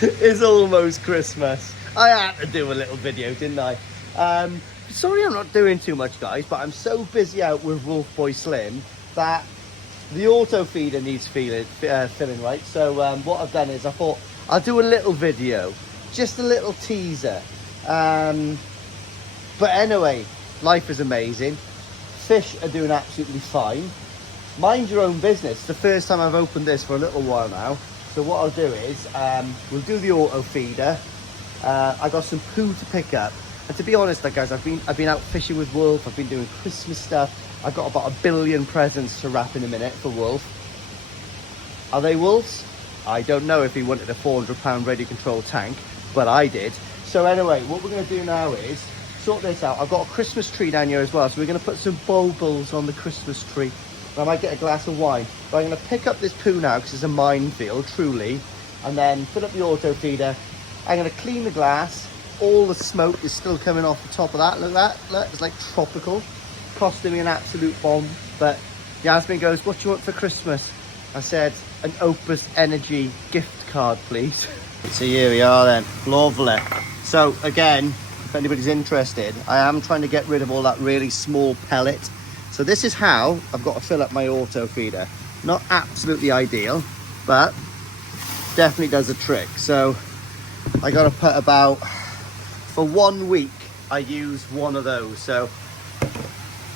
It's almost Christmas. I had to do a little video, didn't I? Sorry I'm not doing too much, guys, but I'm so busy out with Wolf Boy Slim that the auto feeder needs filling, right? So what I've done is I thought I'll do a little video, just a little teaser. But anyway, life is amazing. Fish are doing absolutely fine. Mind your own business. It's the first time I've opened this for a little while now. So what I'll do is we'll do the auto feeder. I got some poo to pick up. And to be honest, guys, I've been out fishing with Wolf. I've been doing Christmas stuff. I've got about 1 billion presents to wrap in a minute for Wolf. Are they Wolves? I don't know if he wanted a 400-pound radio control tank, but I did. So anyway, what we're going to do now is sort this out. I've got a Christmas tree down here as well, so we're going to put some baubles on the Christmas tree. I might get a glass of wine, but I'm going to pick up this poo now because it's a minefield, truly, and then fill up the auto feeder. I'm going to clean the glass. All the smoke is still coming off the top of that. Look at that. Look, it's like tropical. Costing me an absolute bomb. But Yasmin goes, what do you want for Christmas? I said, an Opus Energy gift card, please. So here we are then. Lovely. So again, if anybody's interested, I am trying to get rid of all that really small pellet. So this is how I've got to fill up my auto feeder. Not absolutely ideal, but definitely does a trick. So I got to put about, for 1 week, I use one of those. So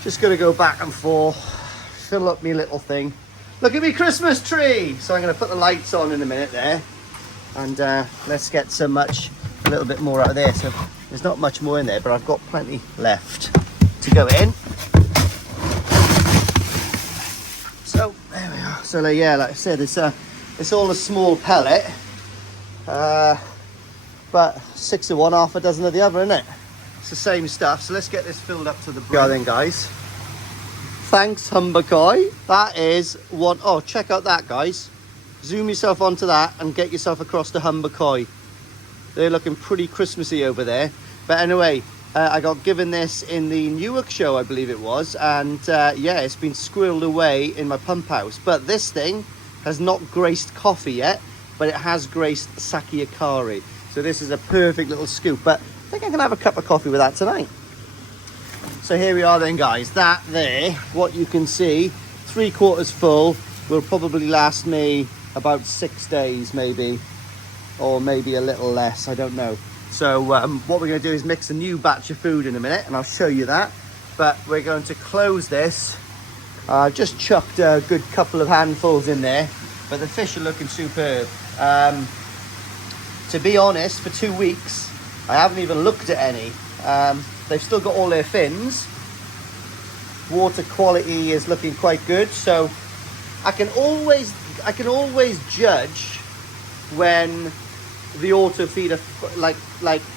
just going to go back and forth, fill up my little thing. Look at me Christmas tree. So I'm going to put the lights on in a minute there. And let's get a little bit more out of there. So there's not much more in there, but I've got plenty left to go in. So there we are. So yeah, like I said, it's all a small pellet, but 6 of one, half a dozen of the other, isn't it? It's the same stuff. So let's get this filled up to the brim. Go then, guys. Thanks, Humber Koi. That is one. Oh, check out that, guys. Zoom yourself onto that and get yourself across to Humber Koi. They're looking pretty Christmassy over there. But anyway, I got given this in the Newark show, I believe it was. And yeah, it's been squirreled away in my pump house. But this thing has not graced coffee yet, but it has graced sake akari. So this is a perfect little scoop. But I think I'm going to have a cup of coffee with that tonight. So here we are then, guys. That there, what you can see, 3/4 full, will probably last me about 6 days maybe, or maybe a little less, I don't know. So what we're going to do is mix a new batch of food in a minute, and I'll show you that. But we're going to close this. I've just chucked a good couple of handfuls in there, but the fish are looking superb. To be honest, for 2 weeks I haven't even looked at any. They've still got all their fins. Water quality is looking quite good, so I can always judge when the auto feeder like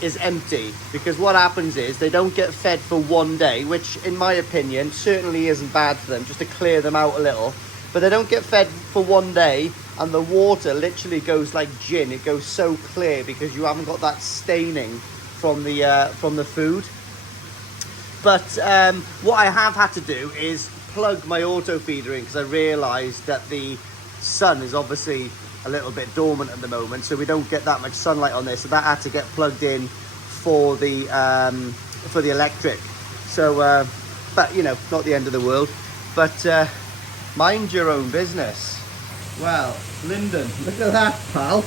is empty, because what happens is they don't get fed for 1 day, which in my opinion certainly isn't bad for them, just to clear them out a little. But they don't get fed for 1 day, and the water literally goes like gin. It goes so clear because you haven't got that staining from the food. But what I have had to do is plug my auto feeder in, because I realised that the sun is obviously a little bit dormant at the moment, so we don't get that much sunlight on there. So that had to get plugged in for the electric. So, but you know, not the end of the world. But mind your own business. Well, Lyndon, look at that, pal.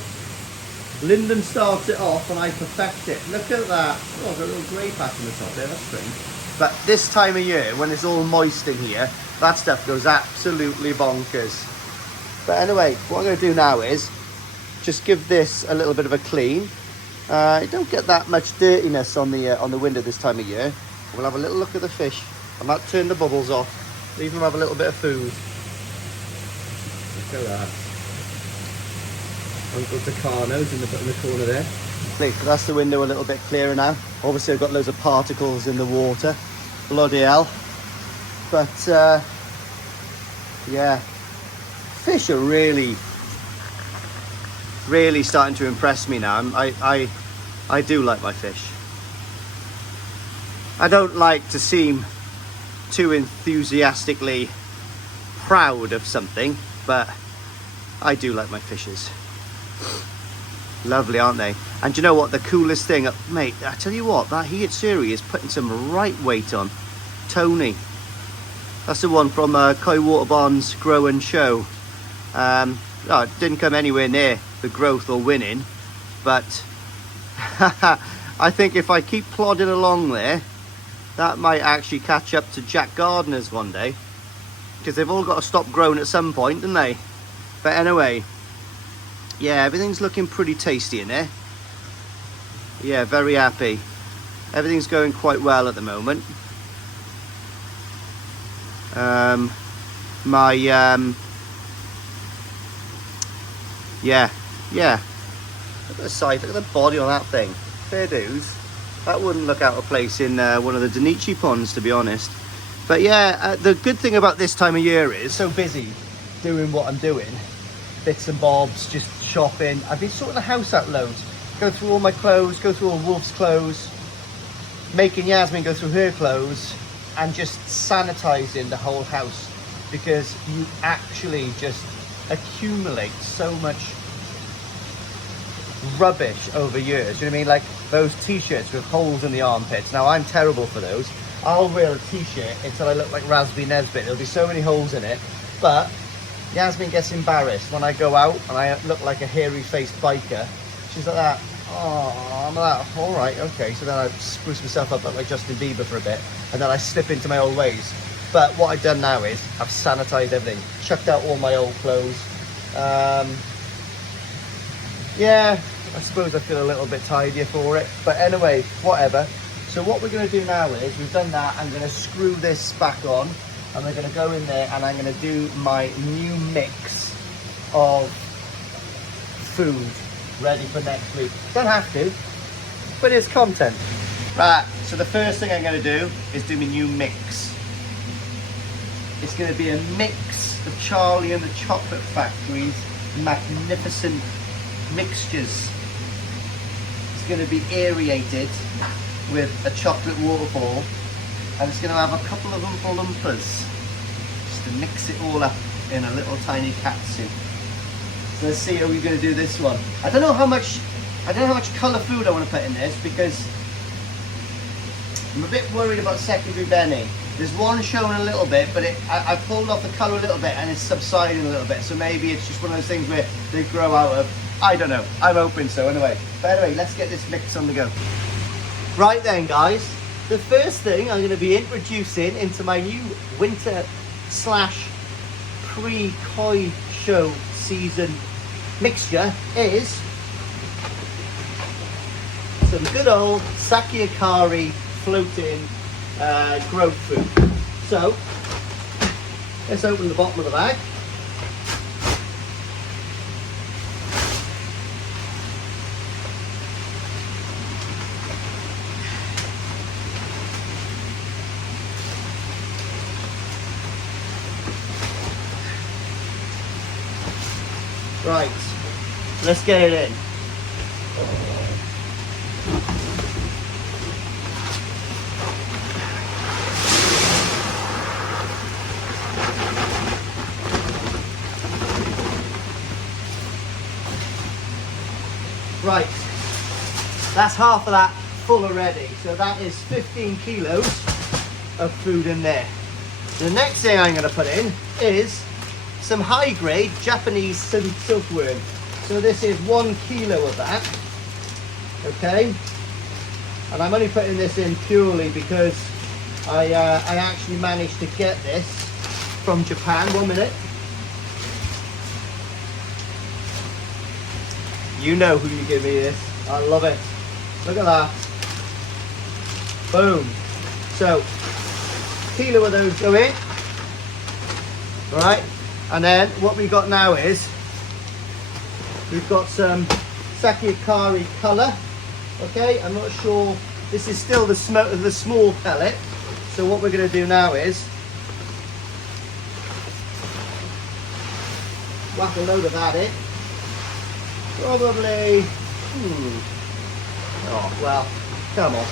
Lyndon starts it off and I perfect it. Look at that. Oh, I've got a little grey patch on the top there, that's strange. But this time of year, when it's all moist in here, that stuff goes absolutely bonkers. But anyway, what I'm going to do now is just give this a little bit of a clean. You don't get that much dirtiness on the window this time of year. We'll have a little look at the fish. I might turn the bubbles off, leave them have a little bit of food. Look at that. Uncle Tucano's in the corner there. That's the window a little bit clearer now. Obviously I've got loads of particles in the water. Bloody hell. But yeah, fish are really starting to impress me now. I do like my fish. I don't like to seem too enthusiastically proud of something, but I do like my fishes. Lovely, aren't they? And do you know what? The coolest thing, mate, I tell you what, that Heat Siri is putting some right weight on. Tony. That's the one from Koi Waterbarn's Grow and Show. Oh, it didn't come anywhere near the growth or winning, but I think if I keep plodding along there, that might actually catch up to Jack Gardener's one day, because they've all got to stop growing at some point, don't they? But anyway, yeah, everything's looking pretty tasty in there. Yeah, very happy. Everything's going quite well at the moment. Yeah. Look at the size, look at the body on that thing. Fair dues. That wouldn't look out of place in one of the Danichi ponds, to be honest. But yeah, the good thing about this time of year is so busy doing what I'm doing. Bits and bobs, just shopping. I've been sorting the house out loads. Go through all my clothes, go through all Wolf's clothes, making Yasmin go through her clothes, and just sanitizing the whole house, because you actually just accumulate so much rubbish over years. You know what I mean? Like those t-shirts with holes in the armpits. Now I'm terrible for those. I'll wear a t-shirt until I look like Raspberry Nesbit. There'll be so many holes in it. But Yasmin gets embarrassed when I go out and I look like a hairy-faced biker. She's like that. Oh, I'm like, all right, okay. So then I spruce myself up like Justin Bieber for a bit, and then I slip into my old ways. But what I've done now is I've sanitized everything, chucked out all my old clothes. Yeah, I suppose I feel a little bit tidier for it. But anyway, whatever. So what we're going to do now is, we've done that, I'm going to screw this back on, and we're going to go in there and I'm going to do my new mix of food ready for next week. Don't have to, but it's content. Right, so the first thing I'm going to do is do my new mix. It's going to be a mix of Charlie and the Chocolate Factory's magnificent mixtures. It's going to be aerated with a chocolate waterfall, and it's going to have a couple of Oompa Loompas just to mix it all up in a little tiny katsu. So let's see how we're going to do this one. I don't know how much colour food I want to put in this, because I'm a bit worried about secondary Benny. There's one showing a little bit, but I pulled off the colour a little bit and it's subsiding a little bit. So maybe it's just one of those things where they grow out of. I don't know. I'm hoping so anyway. But anyway, let's get this mix on the go. Right then, guys. The first thing I'm going to be introducing into my new winter / pre-koi show season mixture is some good old Sakiakari floating growth food. So let's open the bottom of the bag. Right, let's get it in. Right, that's half of that full already. So that is 15 kilos of food in there. The next thing I'm going to put in is some high grade Japanese silkworm. So this is 1 kilo of that. Okay, and I'm only putting this in purely because I actually managed to get this from Japan. 1 minute. You know who you give me this. I love it. Look at that. Boom. So, kilo of those go in. All right. And then what we've got now is, we've got some Sakiakari colour. Okay, I'm not sure. This is still the small pellet. So what we're going to do now is whack a load of that in. Probably, oh well, come on.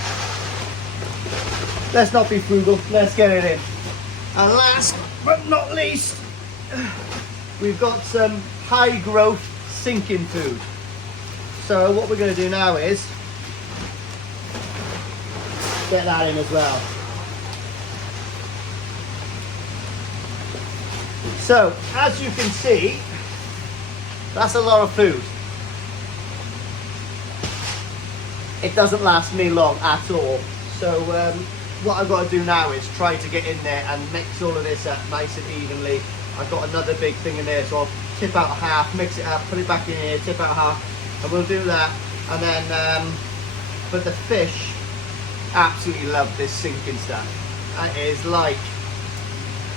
Let's not be frugal, let's get it in. And last but not least, we've got some high growth sinking food. So what we're going to do now is get that in as well. So as you can see, that's a lot of food. It doesn't last me long at all. So what I've got to do now is try to get in there and mix all of this up nice and evenly. I've got another big thing in there, so I'll tip out half, mix it up, put it back in here, tip out half, and we'll do that. And then, but the fish absolutely love this sinking stuff. That is like,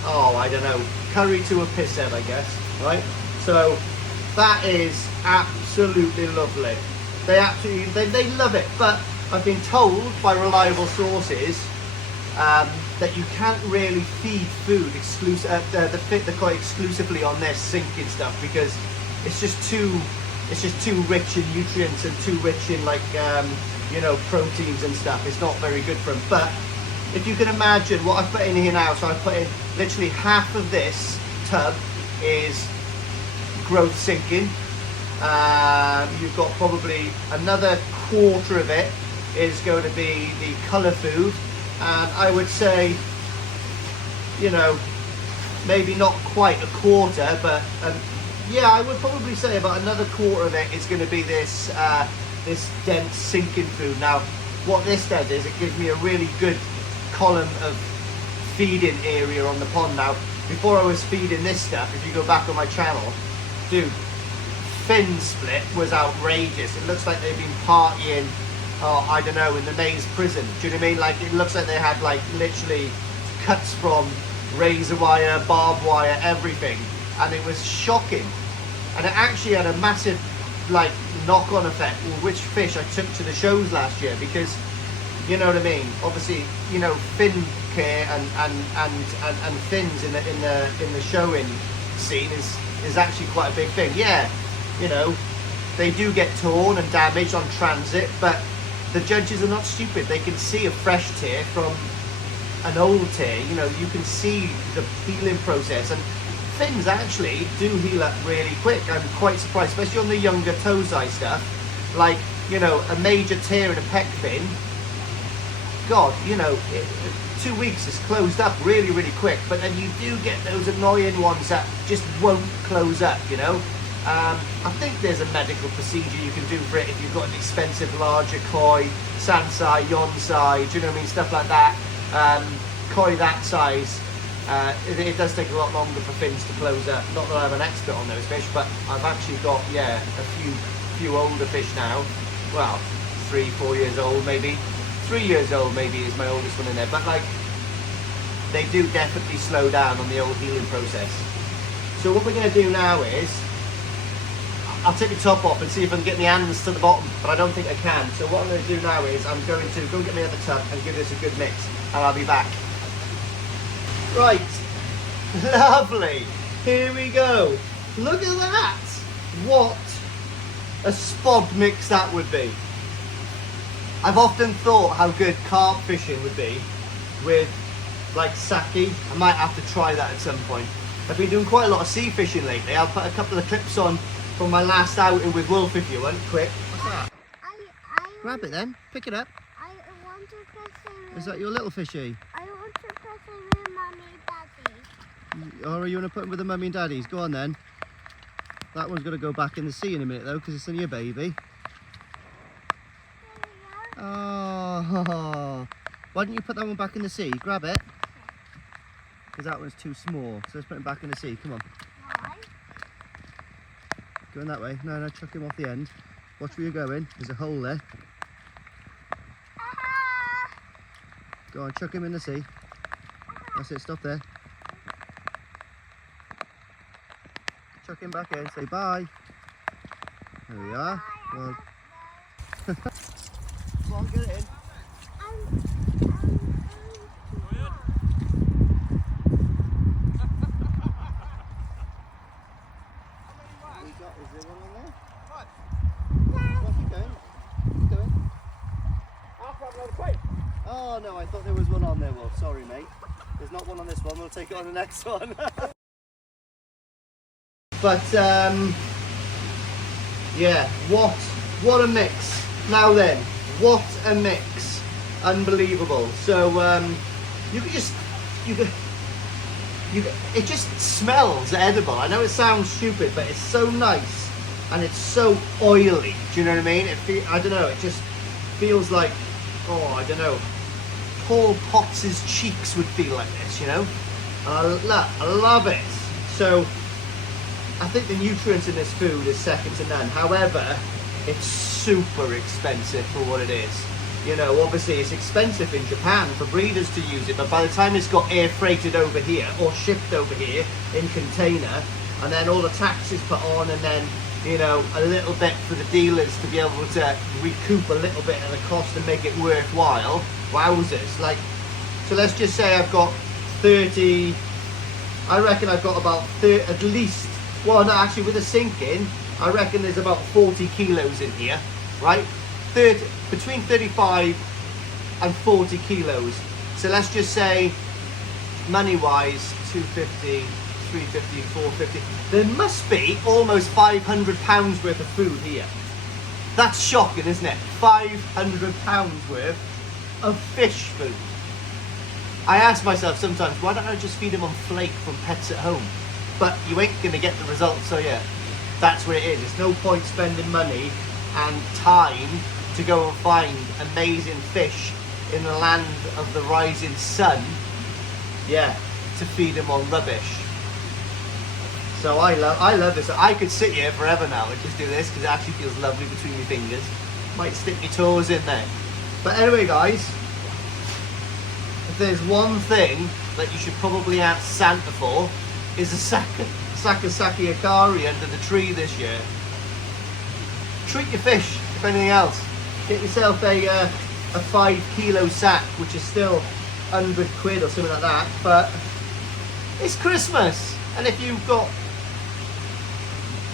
oh, I don't know, curry to a piss head, I guess, right? So that is absolutely lovely. They absolutely, they love it. But I've been told by reliable sources that you can't really feed food the koi exclusively on their sinking stuff, because it's just too rich in nutrients and too rich in, like, you know, proteins and stuff. It's not very good for them. But if you can imagine what I've put in here now, so I've put in literally half of this tub is growth sinking. You've got probably another quarter of it is going to be the colour food, and I would say, you know, maybe not quite a quarter, but yeah, I would probably say about another quarter of it is going to be this this dense sinking food. Now what this does is it gives me a really good column of feeding area on the pond. Now before I was feeding this stuff, if you go back on my channel, dude, fin split was outrageous. It looks like they've been partying, oh, I don't know, in the maze prison. Do you know what I mean? Like, it looks like they had, like, literally cuts from razor wire, barbed wire, everything. And it was shocking. And it actually had a massive, like, knock-on effect with which fish I took to the shows last year, because, you know what I mean? Obviously, you know, fin care and fins in the showing scene is actually quite a big thing. Yeah, you know, they do get torn and damaged on transit, but the judges are not stupid. They can see a fresh tear from an old tear. You know, you can see the healing process, and fins actually do heal up really quick. I'm quite surprised, especially on the younger tozai stuff. Like, you know, a major tear in a pec fin, God, you know, 2 weeks is closed up really, really quick. But then you do get those annoying ones that just won't close up, you know. I think there's a medical procedure you can do for it if you've got an expensive larger koi, sansai, yonsai, do you know what I mean, stuff like that. Koi that size, it does take a lot longer for fins to close up. Not that I'm an expert on those fish, but I've actually got, yeah, a few older fish now. Well, 3-4 years old maybe. 3 years old maybe is my oldest one in there. But, like, they do definitely slow down on the old healing process. So what we're going to do now is, I'll take the top off and see if I can get my hands to the bottom, but I don't think I can. So what I'm going to do now is I'm going to go and get my other tub and give this a good mix, and I'll be back. Right, lovely. Here we go. Look at that. What a spod mix that would be. I've often thought how good carp fishing would be with, like, sake. I might have to try that at some point. I've been doing quite a lot of sea fishing lately. I'll put a couple of clips on from my last outing with Wolf if you want. Quick. What's that? Grab it then. Pick it up. I want to fish with... Is that your little fishy? I want to fish with Mummy and Daddy. Or are you going to put him with the mummy and daddies? Go on then. That one's going to go back in the sea in a minute though, because it's only a baby. Oh, why don't you put that one back in the sea? Grab it. Because that one's too small. So let's put him back in the sea. Come on. Why? Going that way. No, chuck him off the end. Watch where you're going. There's a hole there. Go on, chuck him in the sea. That's it, stop there. Chuck him back in, say bye. There we are. Well. Come on, get it in. Is there one on there? What? Well, keep going. Keep going. I'll grab another crate. Oh no, I thought there was one on there, Wolf. Sorry, mate. There's not one on this one. We'll take it on the next one. But yeah, what what a mix. Now then, what a mix. Unbelievable. So you could just, it just smells edible. I know it sounds stupid, but it's so nice and it's so oily. Do you know what I mean? I don't know, it just feels like, oh, I don't know, Paul Potts' cheeks would feel like this, you know? And I love it. So I think the nutrients in this food is second to none. However, it's super expensive for what it is. You know, obviously it's expensive in Japan for breeders to use it, but by the time it's got air freighted over here or shipped over here in container, and then all the taxes put on, and then, you know, a little bit for the dealers to be able to recoup a little bit of the cost and make it worthwhile. Wowzers. Like, so let's just say I've got 30, I reckon I've got about 30, at least, well, no, actually with the sink in, I reckon there's about 40 kilos in here, right? Between 35 and 40 kilos. So let's just say, money-wise, 250, 350, 450. There must be almost 500 pounds worth of food here. That's shocking, isn't it? 500 pounds worth of fish food. I ask myself sometimes, why don't I just feed them on flake from Pets at Home? But you ain't gonna get the results, so yeah, that's where it is. There's no point spending money and time to go and find amazing fish in the land of the rising sun, yeah, to feed them on rubbish. So I love this. I could sit here forever now and just do this because it actually feels lovely between my fingers. Might stick my toes in there. But anyway, guys, if there's one thing that you should probably ask Santa for, is a Sakasaki Akari under the tree this year. Treat your fish, if anything else. Get yourself a 5 kilo sack, which is still 100 quid or something like that, but it's Christmas, and if you've got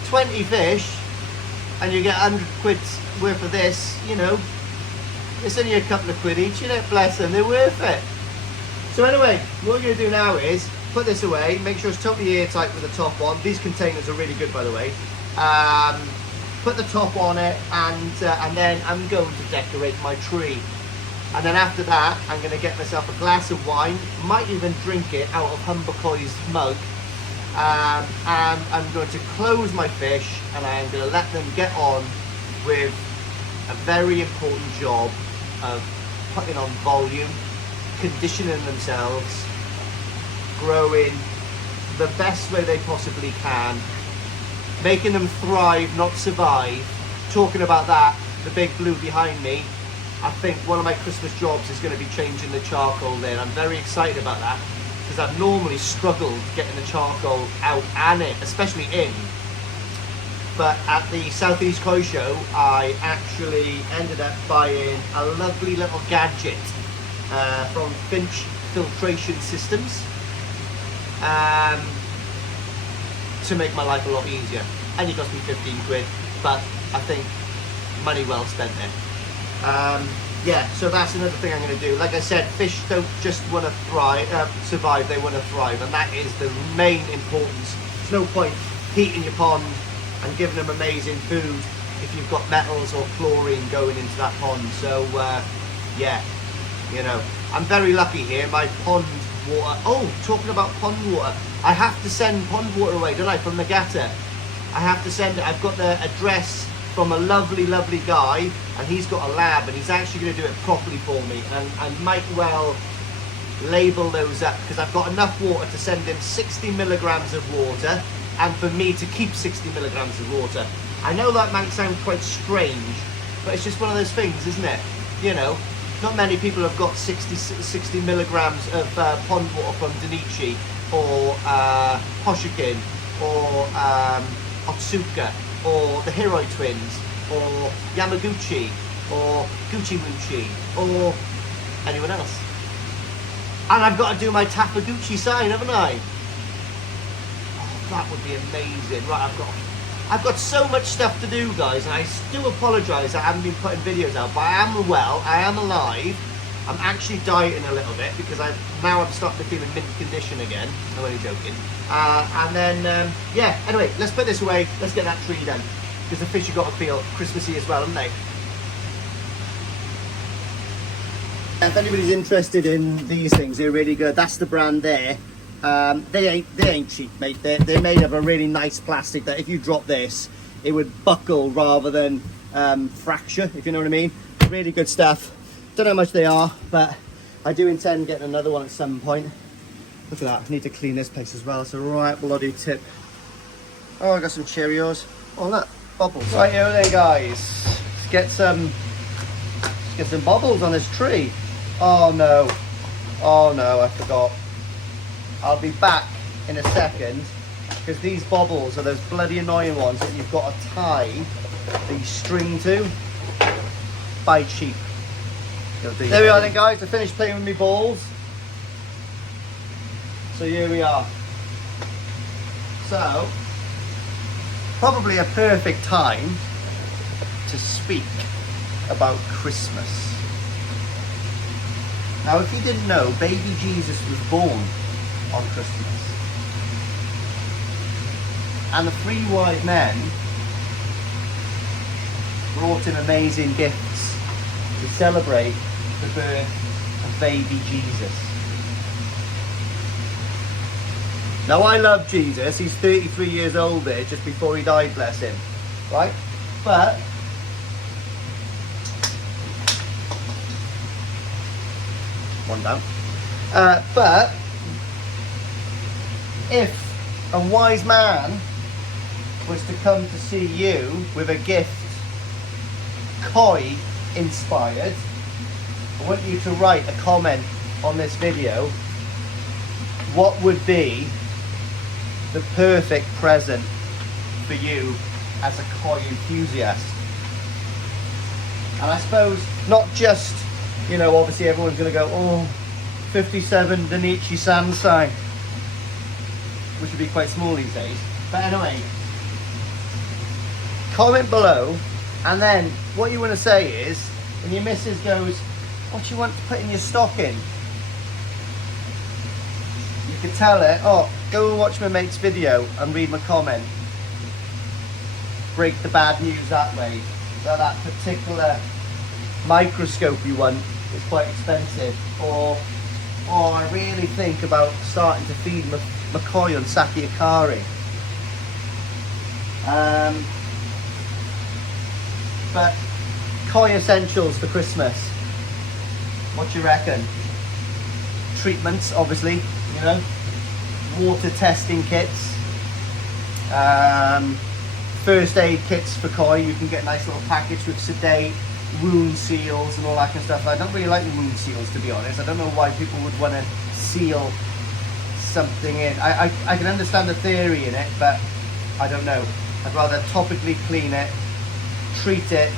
20 fish and you get 100 quid worth of this, you know, it's only a couple of quid each, you know, bless them, they're worth it. So anyway, what we're going to do now is put this away, make sure it's totally airtight with the top on. These containers are really good, by the way. Put the top on it, and then I'm going to decorate my tree. And then after that, I'm going to get myself a glass of wine, might even drink it out of Humbercoy's mug. And I'm going to close my fish, and I'm going to let them get on with a very important job of putting on volume, conditioning themselves, growing the best way they possibly can, making them thrive, not survive. Talking about that, the big blue behind me, I think one of my Christmas jobs is going to be changing the charcoal there. I'm very excited about that because I've normally struggled getting the charcoal out and in, especially in. But at the Southeast Koi show, I actually ended up buying a lovely little gadget from Finch Filtration Systems to make my life a lot easier. And it cost me 15 quid, but I think money well spent there. Yeah, so that's another thing I'm going to do. Like I said, fish don't just want to survive, they want to thrive, and that is the main importance. There's no point heating your pond and giving them amazing food if you've got metals or chlorine going into that pond. So yeah, you know, I'm very lucky here. My pond water, oh, talking about pond water, I have to send pond water away, don't I, from Nagata. I have to send it. I've got the address from a lovely guy, and he's got a lab, and he's actually going to do it properly for me, and I might well label those up because I've got enough water to send him 60 milligrams of water, and for me to keep 60 milligrams of water. I know that might sound quite strange, but it's just one of those things, isn't it? You know, not many people have got 60 milligrams of pond water from Danichi or Hoshikin or Otsuka or the Hiroi twins or Yamaguchi or Gucci Wuchi or anyone else. And I've got to do my Tapaguchi sign, haven't I? Oh, that would be amazing. Right, I've got so much stuff to do, guys, and I do apologise I haven't been putting videos out, but I am well, I am alive. I'm actually dieting a little bit because I'm starting to feel in mint condition again. I'm only joking. And then, yeah, anyway, let's put this away. Let's get that tree done. because the fish have got to feel Christmassy as well, haven't they? If anybody's interested in these things, they're really good. That's the brand there. They ain't cheap, mate. They're made of a really nice plastic that if you drop this, it would buckle rather than fracture, if you know what I mean. Really good stuff. Don't know how much they are, but I do intend getting another one at some point. Look at that. I need to clean this place as well. It's a right bloody tip. Oh, I got some Cheerios. Oh, look, bubbles. Right here then, guys. Let's get some bubbles on this tree. Oh no, I forgot. I'll be back in a second because these bobbles are those bloody annoying ones that you've got to tie the string to. Buy cheap. There we are then, guys. I finished playing with my balls. So here we are. So, probably a perfect time to speak about Christmas. Now, if you didn't know, baby Jesus was born on Christmas. And the three wise men brought him amazing gifts to celebrate the birth of baby Jesus. Now, I love Jesus. He's 33 years old there, just before he died, bless him. Right? But one down. But if a wise man was to come to see you with a gift koi inspired, I want you to write a comment on this video. What would be the perfect present for you as a koi enthusiast? And I suppose not just, you know, obviously everyone's going to go, oh, 57 Danichi-san sign, which would be quite small these days. But anyway, comment below, and then what you want to say is, when your missus goes, what do you want to put in your stocking? You could tell her, oh, go and watch my mate's video and read my comment. Break the bad news that way. So that particular microscope you want is quite expensive, or I really think about starting to feed my koi on sake akari. But koi essentials for Christmas, what do you reckon? Treatments, obviously, you know, water testing kits, first aid kits for koi. You can get a nice little package with sedate, wound seals and all that kind of stuff. I don't really like the wound seals, to be honest. I don't know why people would want to seal something in. I can understand the theory in it, but I don't know. I'd rather topically clean it, treat it,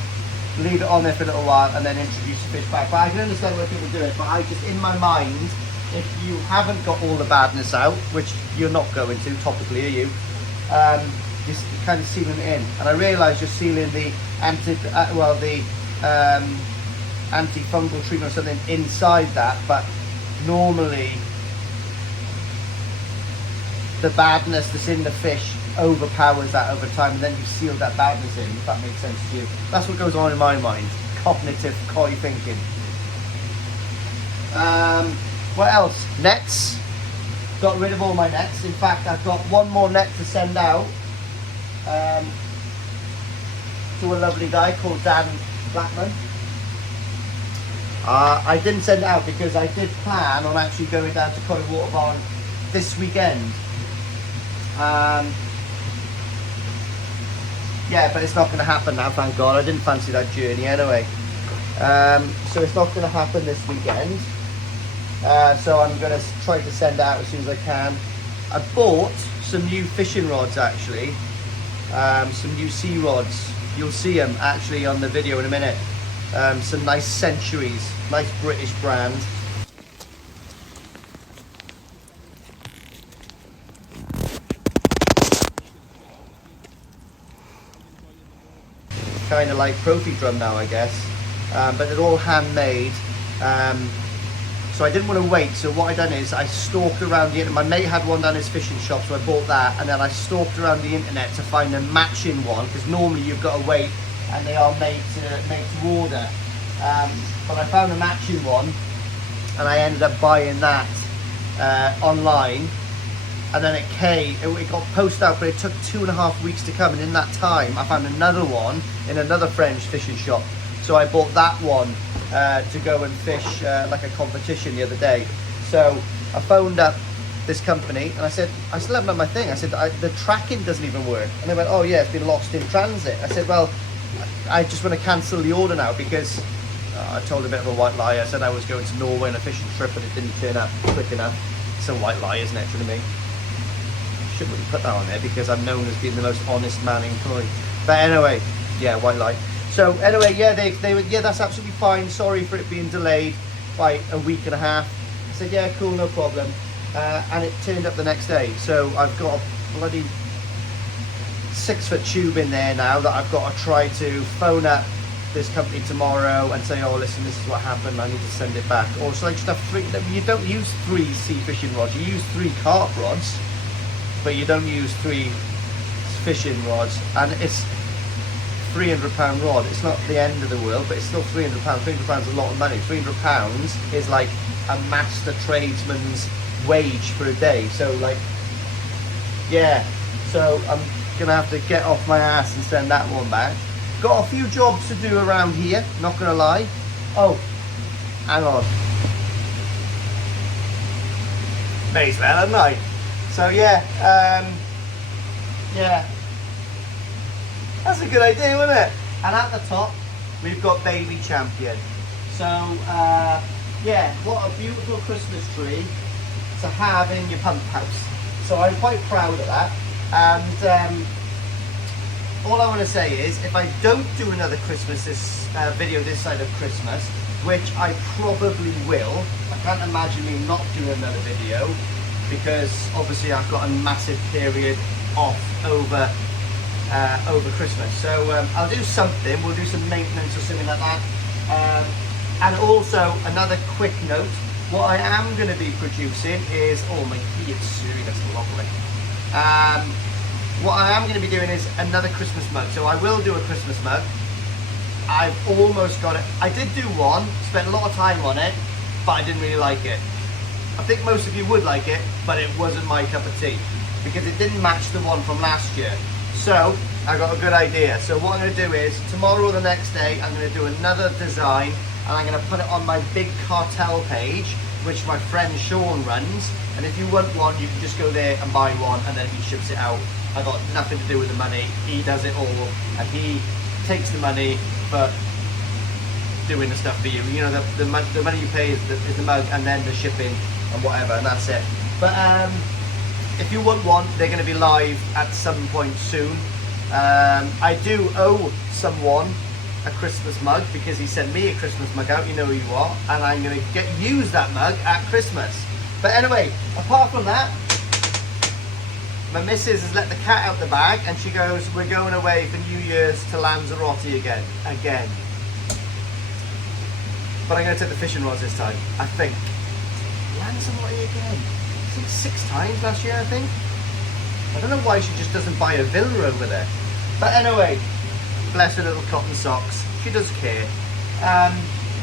leave it on there for a little while, and then introduce the fish back. But I can understand why people do it, but I just, in my mind, if you haven't got all the badness out, which you're not going to, topically, are you? Just kind of sealing it in. And I realise you're sealing the antifungal treatment or something inside that, but normally the badness that's in the fish overpowers that over time, and then you seal that badness in, if that makes sense to you. That's what goes on in my mind. Cognitive koi thinking. What else? Nets. Got rid of all my nets. In fact, I've got one more net to send out to a lovely guy called Dan Blackman. I didn't send it out because I did plan on actually going down to Koi Water Barn this weekend. Yeah, but it's not going to happen now, thank God. I didn't fancy that journey anyway. So it's not going to happen this weekend. So I'm going to try to send out as soon as I can. I bought some new fishing rods actually. Some new sea rods. You'll see them actually on the video in a minute. Some nice Centuries, nice British brand. Kind of like Profi drum now, I guess. But they're all handmade So I didn't want to wait. So what I done is I stalked around the internet. My mate had one down his fishing shop, so I bought that. And then I stalked around the internet to find a matching one, because normally you've got to wait and they are made to order. But I found a matching one and I ended up buying that online. And then it got posted out, but it took 2.5 weeks to come. And in that time, I found another one in another French fishing shop. So I bought that one to go and fish like a competition the other day. So I phoned up this company and I said, I still haven't done my thing. I said, the tracking doesn't even work. And they went, oh yeah, it's been lost in transit. I said, well, I just want to cancel the order now, because I told a bit of a white lie. I said I was going to Norway on a fishing trip, but it didn't turn up quick enough. It's a white lie, isn't it, to me? Shouldn't really put that on there, because I'm known as being the most honest man in Croy. But anyway, yeah, white lie. So anyway, yeah, they were, yeah, that's absolutely fine. Sorry for it being delayed by a week and a half. I said, yeah, cool, no problem. And it turned up the next day. So I've got a bloody 6-foot tube in there now that I've got to try to phone up this company tomorrow and say, oh, listen, this is what happened, I need to send it back. Or so I just have 3. You don't use 3 sea fishing rods, you use 3 carp rods, but you don't use 3 fishing rods. And it's £300 rod. It's not the end of the world, but it's still £300. £300 is a lot of money. £300 is like a master tradesman's wage for a day. So like, yeah, so I'm gonna have to get off my ass and send that one back. Got a few jobs to do around here, not gonna lie. Oh, hang on. May as well, haven't I? So yeah, yeah. That's a good idea, wasn't it? And at the top, we've got Baby Champion. So, yeah, what a beautiful Christmas tree to have in your pump house. So I'm quite proud of that. And all I want to say is, if I don't do another Christmas video this side of Christmas, which I probably will, I can't imagine me not doing another video, because obviously I've got a massive period off over Christmas. So I'll do something. We'll do some maintenance or something like that. And also another quick note, what I am going to be producing is, oh my God, it's serious, lovely. What I am going to be doing is another Christmas mug. So I will do a Christmas mug. I've almost got it. I did do one, spent a lot of time on it, but I didn't really like it. I think most of you would like it, but it wasn't my cup of tea, because it didn't match the one from last year. So I got a good idea. So what I'm going to do is, tomorrow or the next day, I'm going to do another design, and I'm going to put it on my big cartel page, which my friend Sean runs. And if you want one, you can just go there and buy one, and then he ships it out. I got nothing to do with the money. He does it all, and he takes the money for doing the stuff for you. You know, the money you pay is the mug, and then the shipping and whatever, and that's it. But if you want one, they're going to be live at some point soon. I do owe someone a Christmas mug, because he sent me a Christmas mug out, you know who you are, and I'm going to use that mug at Christmas. But anyway, apart from that, my missus has let the cat out the bag, and she goes, we're going away for New Year's to Lanzarote again. But I'm going to take the fishing rods this time, I think. Lanzarote again. I think 6 times last year, I think. I don't know why she just doesn't buy a villa over there. But anyway, bless her little cotton socks. She does care.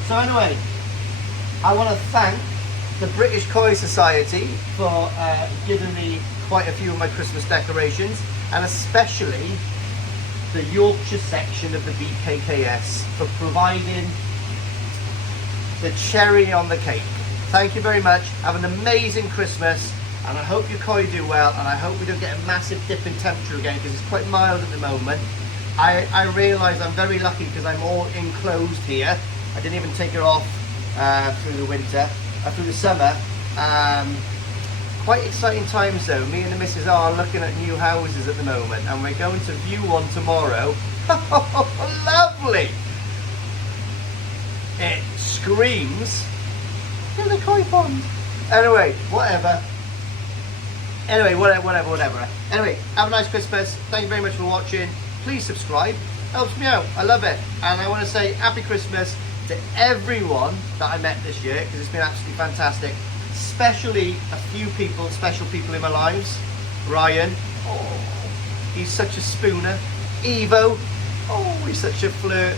So anyway, I want to thank the British Koi Society for giving me quite a few of my Christmas decorations, and especially the Yorkshire section of the BKKS for providing the cherry on the cake. Thank you very much. Have an amazing Christmas, and I hope your koi do well, and I hope we don't get a massive dip in temperature again, because it's quite mild at the moment. I realise I'm very lucky because I'm all enclosed here. I didn't even take her off through the winter, through the summer. Quite exciting times though. Me and the missus are looking at new houses at the moment, and we're going to view one tomorrow. Lovely! It screams, "You're the koi pond." Anyway, whatever. Anyway, whatever. Anyway, have a nice Christmas. Thank you very much for watching. Please subscribe. Helps me out. I love it. And I want to say Happy Christmas to everyone that I met this year, because it's been absolutely fantastic. Especially a few people, special people in my lives. Ryan, oh, he's such a spooner. Evo, oh, he's such a flirt.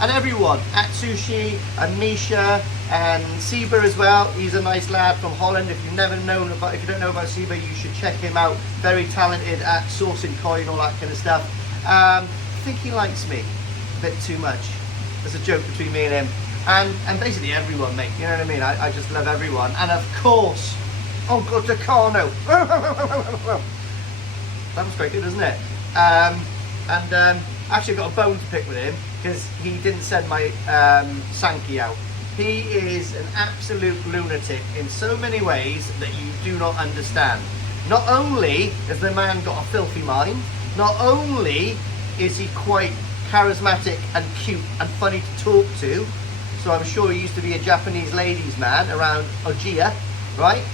And everyone, Atsushi and Misha and Seba as well. He's a nice lad from Holland. If you don't know about Seba, you should check him out. Very talented at sourcing koi and all that kind of stuff. I think he likes me a bit too much. There's a joke between me and him. And basically everyone, mate. You know what I mean? I just love everyone. And of course, Uncle Takano. That was quite good, isn't it? Actually got a bone to pick with him because he didn't send my Sankey out. He is an absolute lunatic in so many ways that you do not understand. Not only has the man got a filthy mind, not only is he quite charismatic and cute and funny to talk to, so I'm sure he used to be a Japanese ladies man around Ojiya, right?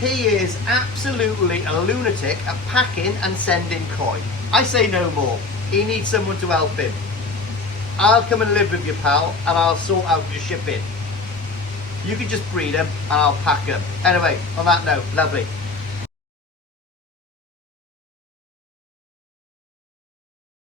He is absolutely a lunatic at packing and sending koi. I say no more. He needs someone to help him. I'll come and live with you, pal, and I'll sort out your shipping. You can just breed them and I'll pack them. Anyway, on that note, lovely.